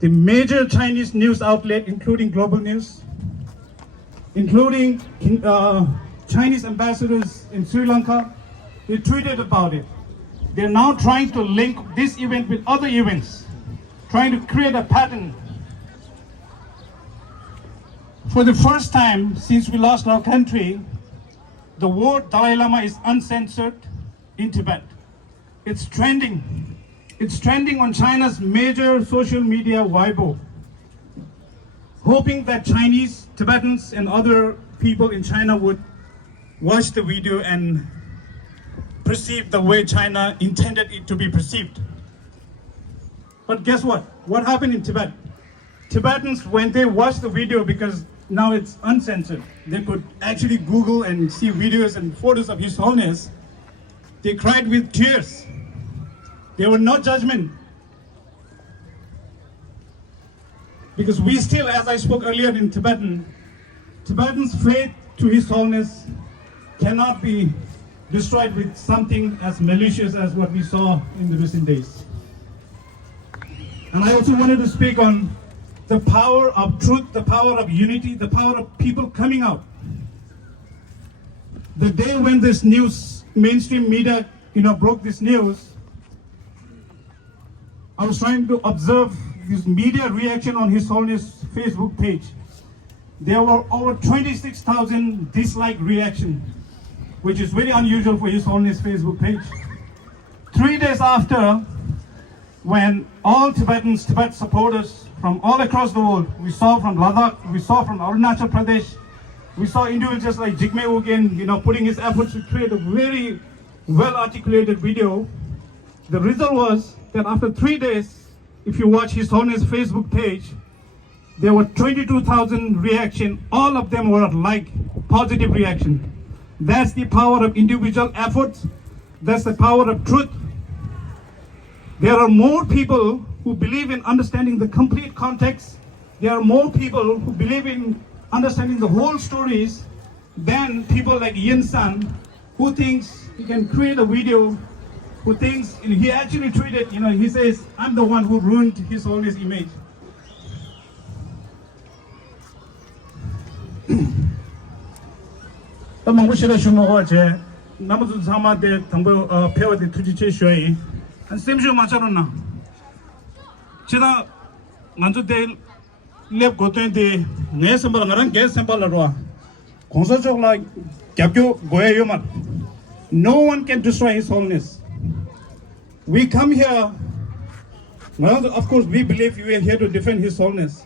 the major Chinese news outlet, including Global News, including Chinese ambassadors in Sri Lanka, they tweeted about it. They're now trying to link this event with other events, trying to create a pattern. For the first time since we lost our country, the word Dalai Lama is uncensored in Tibet. It's trending. It's trending on China's major social media Weibo, hoping that Chinese, Tibetans, and other people in China would watch the video and perceive the way China intended it to be perceived. But guess what? What happened in Tibet? Tibetans, when they watched the video, because now it's uncensored, they could actually Google and see videos and photos of His Holiness, they cried with tears. There were no judgment. Because we still, as I spoke earlier in Tibetan, Tibetans' faith to His Holiness cannot be destroyed with something as malicious as what we saw in the recent days. And I also wanted to speak on the power of truth, the power of unity, the power of people coming out. The day when this news, mainstream media, broke this news, I was trying to observe this media reaction on His Holiness Facebook page. There were over 26,000 dislike reaction, which is very unusual for His Holiness Facebook page. 3 days after, when all Tibet supporters from all across the world, we saw from Ladakh, we saw from Arunachal Pradesh, we saw individuals like Jigme Wogen, putting his efforts to create a very well-articulated video. The result was that after 3 days, if you watch His Holiness Facebook page, there were 22,000 reaction. All of them were positive reaction. That's the power of individual efforts. That's the power of truth. There are more people who believe in understanding the complete context. There are more people who believe in understanding the whole stories than people like Yin San, who thinks he can create a video, who thinks, he actually tweeted, he says, I'm the one who ruined His Holiness image. Mamushira Shumo je Namazu Sama de Tambo Pewa de Tujiche Shui and Simshu Macharona. Chida Nanzu de Lep Goten de Nesamba Naran Gas Sampalarua. Consojo like Gabio Goyomat. No one can destroy His Holiness. We come here, well, of course, we believe we are here to defend His Holiness.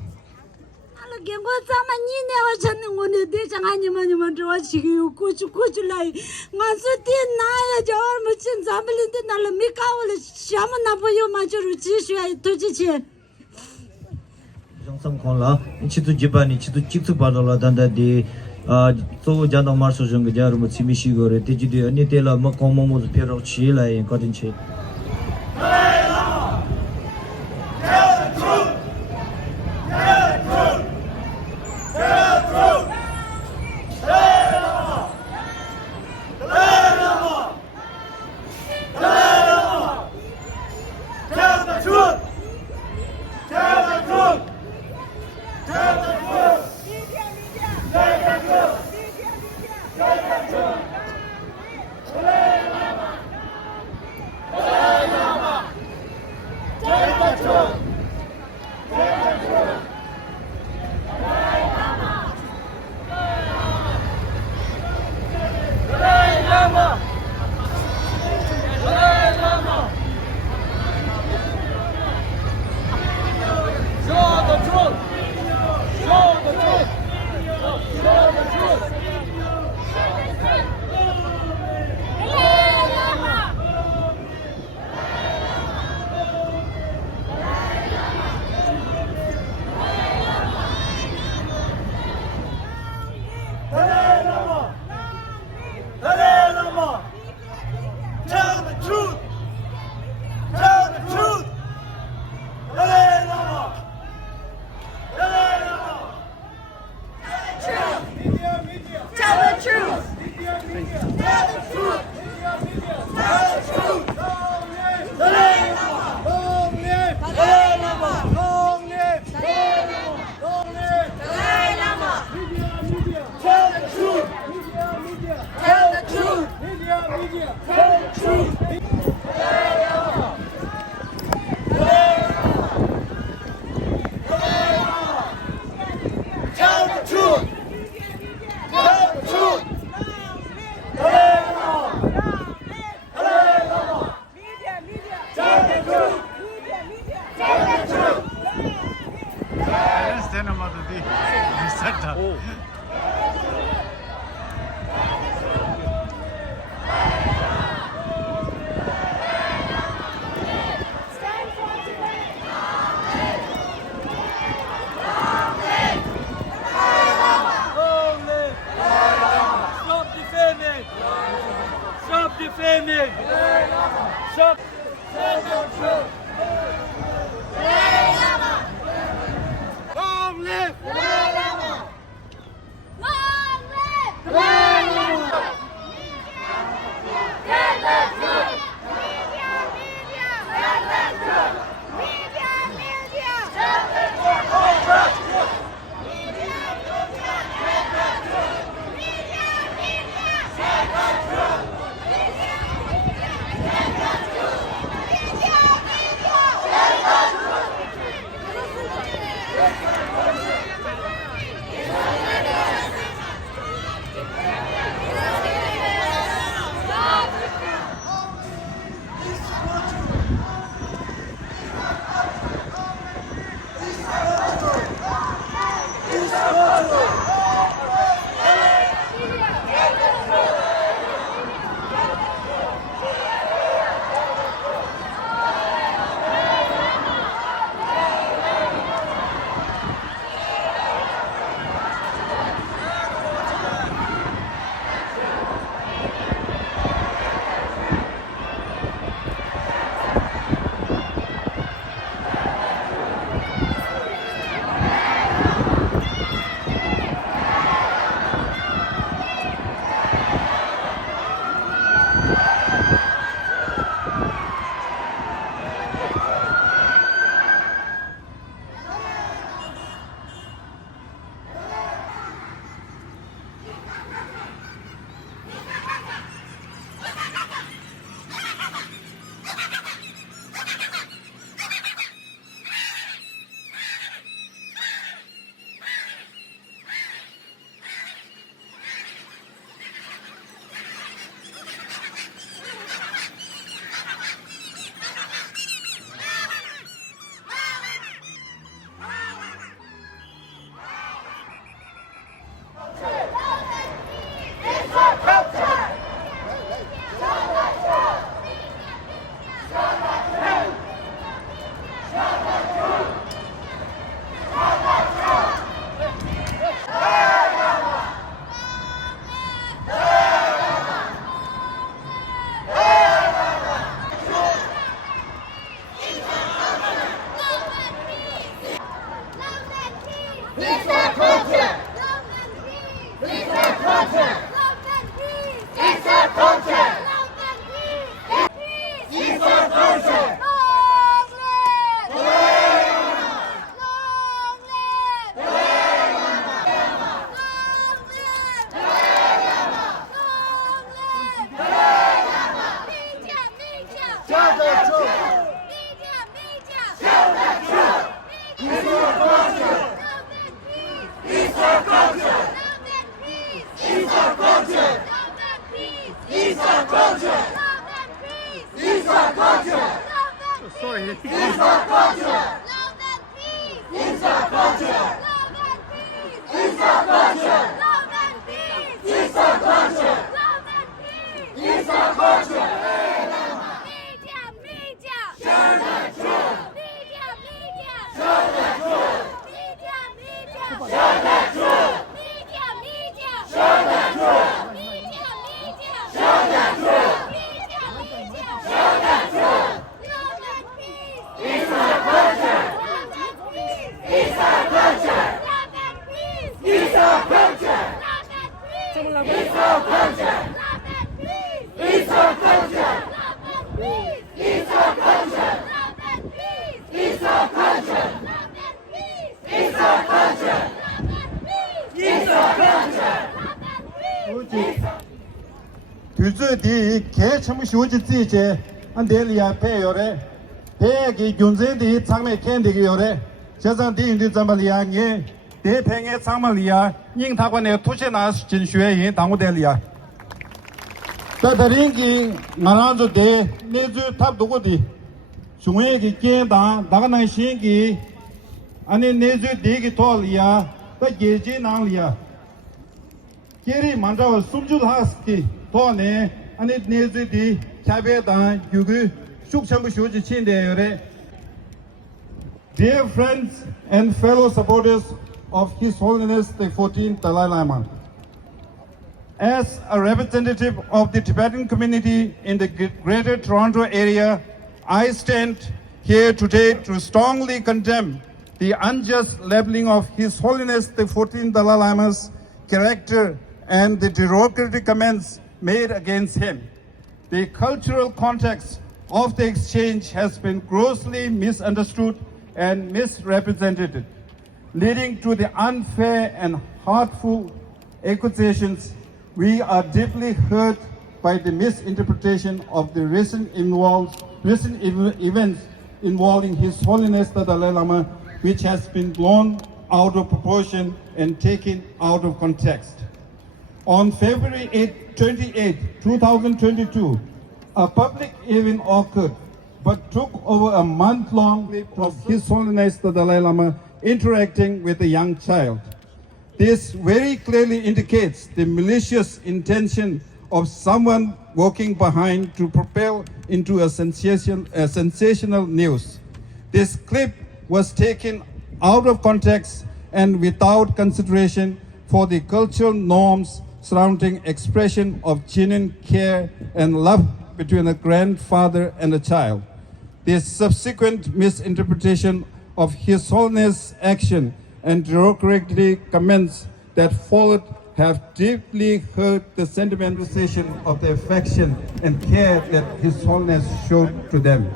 Venomadi. Misata. Stop defaming! Stop defaming! Stop! Long live! Long live! Dalai Lama! Get the truth! Media! Get the truth! Media! Tell the truth! Media! Get the truth! Media! Get the truth! Sorry. Peace or culture! Love and peace! Peace or culture! Love and peace! Peace or culture! Love and peace! Peace or culture! Love and peace! Peace or culture! Media! Media! Show the truth! Media! Media! Show the truth! Media! Media! Show the truth! Media! Media! Show the truth! Media! Media! Show the truth! Media! Media! Show the truth! Love and peace! Peace or culture! Love and peace! Peace or culture! Love and peace! Peace or culture! Love and peace! Peace or culture! Love and peace! Peace or culture! Love and peace! Peace or culture! Love and peace! Peace or culture! Love and peace! Peace or culture! Love and peace! Peace or culture! Love and peace! 뒤즈디 개참 쇼지지제 안델리아 페요레 페기 균제디 창매 캔디기요레 저장디 인디 잠발리아니 대팽의 창말리아 닝타관의 투시나 진슈에인 당우델리아 따다링기 마란조 데 네주 탑도고디 중회기 겐다 나가나 신기 Ani nezu degi tol ya, ta geji nang ya. Kiri mandawa sumjul haski to ne, ani nezu di chabe dan yugu shuk chambu shuji chinde yore. Dear friends and fellow supporters of His Holiness the 14th Dalai Lama, as a representative of the Tibetan community in the Greater Toronto area, I stand here today to strongly condemn the unjust labeling of His Holiness the 14th Dalai Lama's character and the derogatory comments made against him. The cultural context of the exchange has been grossly misunderstood and misrepresented, leading to the unfair and hurtful accusations. We are deeply hurt by the misinterpretation of the recent events involving His Holiness the Dalai Lama, which has been blown out of proportion and taken out of context. On February 28, 2022, a public event occurred, but took over a month-long clip of His Holiness the Dalai Lama interacting with a young child. This very clearly indicates the malicious intention of someone working behind to propel into a sensational news. This clip was taken out of context and without consideration for the cultural norms surrounding expression of genuine care and love between a grandfather and a child. This subsequent misinterpretation of His Holiness' action and derogatory comments that followed have deeply hurt the sentimentalization of the affection and care that His Holiness showed to them.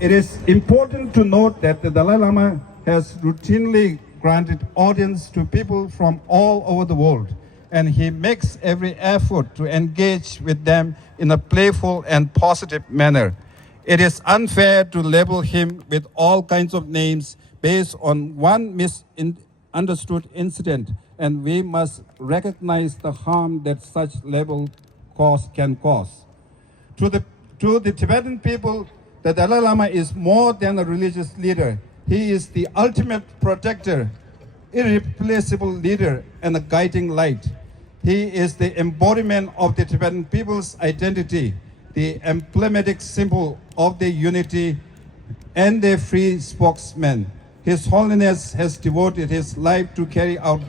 It is important to note that the Dalai Lama has routinely granted audience to people from all over the world, and he makes every effort to engage with them in a playful and positive manner. It is unfair to label him with all kinds of names based on one misunderstood incident, and we must recognize the harm that such label can cause. To the Tibetan people, the Dalai Lama is more than a religious leader. He is the ultimate protector, irreplaceable leader, and a guiding light. He is the embodiment of the Tibetan people's identity, the emblematic symbol of their unity, and their free spokesman. His Holiness has devoted his life to carry out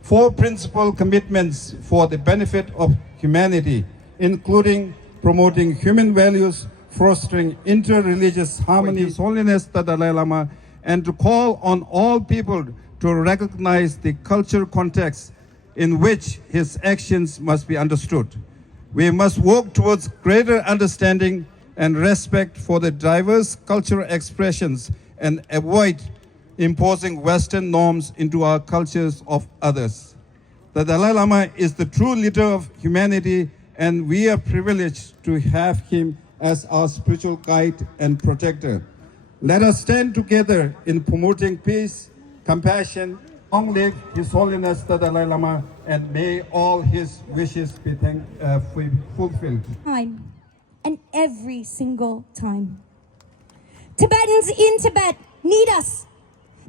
4 principal commitments for the benefit of humanity, including promoting human values, fostering inter-religious harmony, His Holiness the Dalai Lama, and to call on all people to recognize the cultural context in which his actions must be understood. We must work towards greater understanding and respect for the diverse cultural expressions and avoid imposing Western norms into our cultures of others. The Dalai Lama is the true leader of humanity, and we are privileged to have him as our spiritual guide and protector. Let us stand together in promoting peace, compassion. Long live His Holiness the Dalai Lama, and may all his wishes be fulfilled. Time, and every single time. Tibetans in Tibet need us.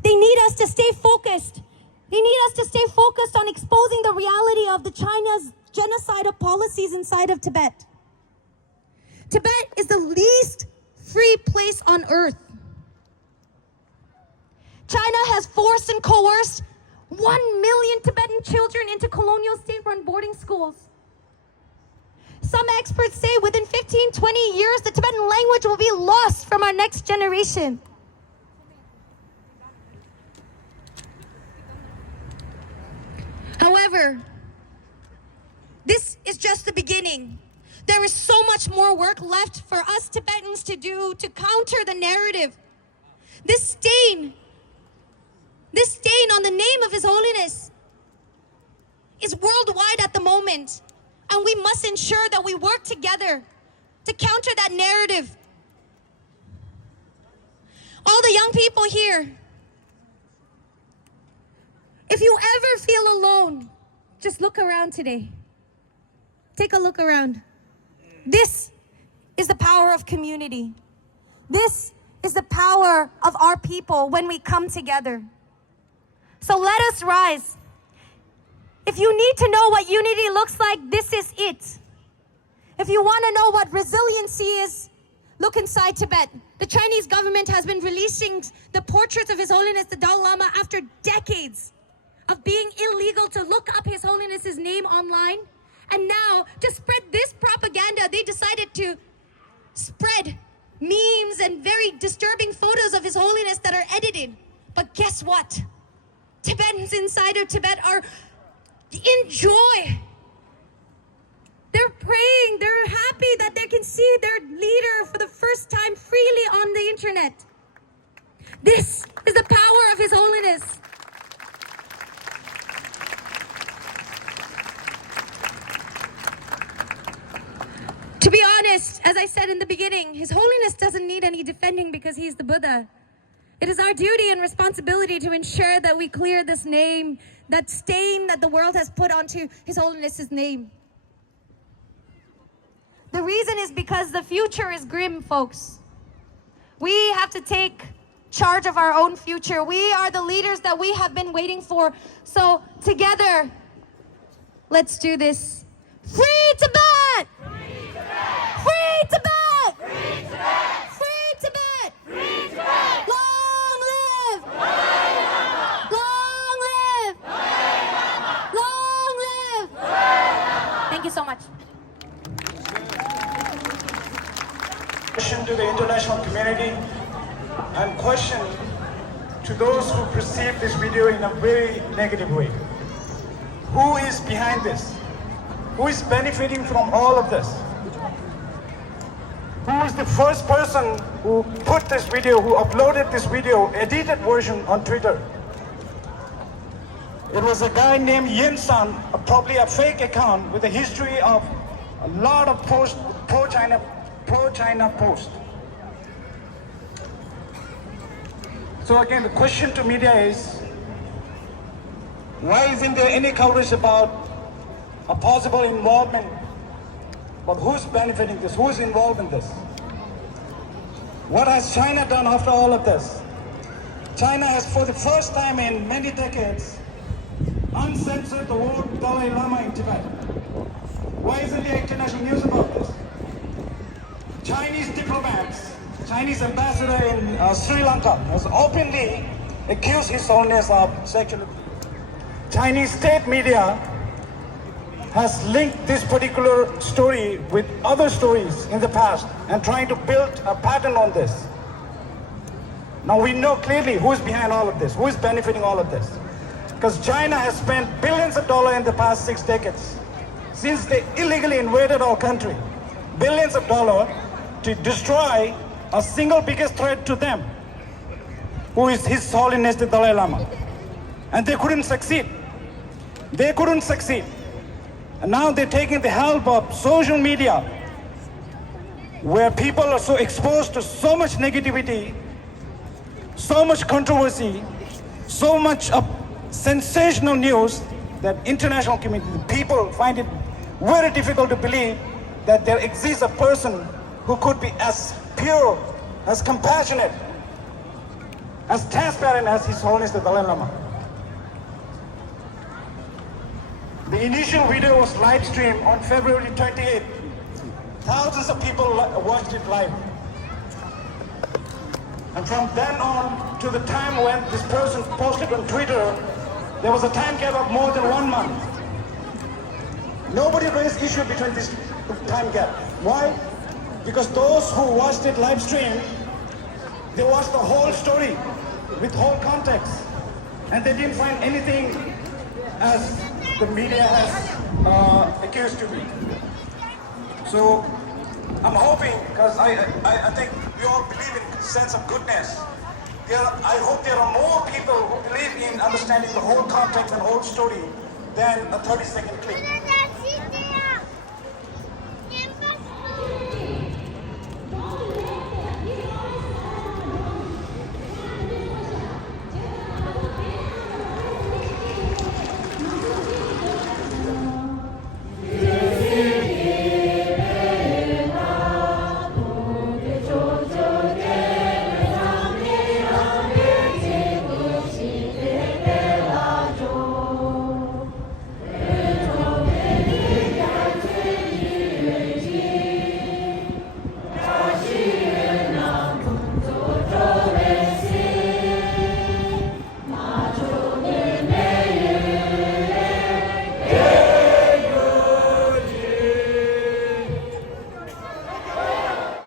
They need us to stay focused. They need us to stay focused on exposing the reality of the China's genocidal policies inside of Tibet. Tibet is the least free place on earth. China has forced and coerced 1 million Tibetan children into colonial state-run boarding schools. Some experts say within 15, 20 years, the Tibetan language will be lost from our next generation. However, this is just the beginning. There is so much more work left for us Tibetans to do to counter the narrative. This stain on the name of His Holiness is worldwide at the moment, and we must ensure that we work together to counter that narrative. All the young people here, if you ever feel alone, just look around today. Take a look around. This is the power of community. This is the power of our people when we come together. So let us rise. If you need to know what unity looks like, this is it. If you want to know what resiliency is, look inside Tibet. The Chinese government has been releasing the portraits of His Holiness the Dalai Lama after decades of being illegal to look up His Holiness's name online. And now, to spread this propaganda, they decided to spread memes and very disturbing photos of His Holiness that are edited. But guess what? Tibetans inside of Tibet are in joy. They're praying, they're happy that they can see their leader for the first time freely on the internet. This is the power of His Holiness. To be honest, as I said in the beginning, His Holiness doesn't need any defending because He's the Buddha. It is our duty and responsibility to ensure that we clear this name, that stain that the world has put onto His Holiness's name. The reason is because the future is grim, folks. We have to take charge of our own future. We are the leaders that we have been waiting for. So together, let's do this. Free Tibet! Free Tibet! Free Tibet! Free Tibet! Free Tibet! Long live! Dalai Lama! Long live! Dalai Lama! Long live! Dalai Lama! Thank you so much. Question to the international community and question to those who perceive this video in a very negative way. Who is behind this? Who is benefiting from all of this? Who is the first person who put this video, who uploaded this video, edited version on Twitter? It was a guy named Yin San, probably a fake account with a history of a lot of pro-China posts. So again, the question to media is, why isn't there any coverage about a possible involvement? But who's benefiting this? Who's involved in this? What has China done after all of this? China has, for the first time in many decades, uncensored the word Dalai Lama in Tibet. Why isn't there international news about this? Chinese diplomats, Chinese ambassador in Sri Lanka has openly accused His Holiness of sexual abuse. Chinese state media has linked this particular story with other stories in the past and trying to build a pattern on this. Now we know clearly who is behind all of this, who is benefiting all of this. Because China has spent billions of dollars in the past 6 decades, since they illegally invaded our country, billions of dollars to destroy a single biggest threat to them, who is His Holiness the Dalai Lama. And they couldn't succeed. They couldn't succeed. And now they're taking the help of social media, where people are so exposed to so much negativity, so much controversy, so much of sensational news that international community, the people find it very difficult to believe that there exists a person who could be as pure, as compassionate, as transparent as His Holiness the Dalai Lama. The initial video was live streamed on February 28th. Thousands of people watched it live. And from then on to the time when this person posted on Twitter, there was a time gap of more than 1 month. Nobody raised issue between this time gap. Why? Because those who watched it live stream, they watched the whole story with whole context. And they didn't find anything as the media has accused to be. So I'm hoping, because I think we all believe in sense of goodness. I hope there are more people who believe in understanding the whole context and whole story than a 30-second clip.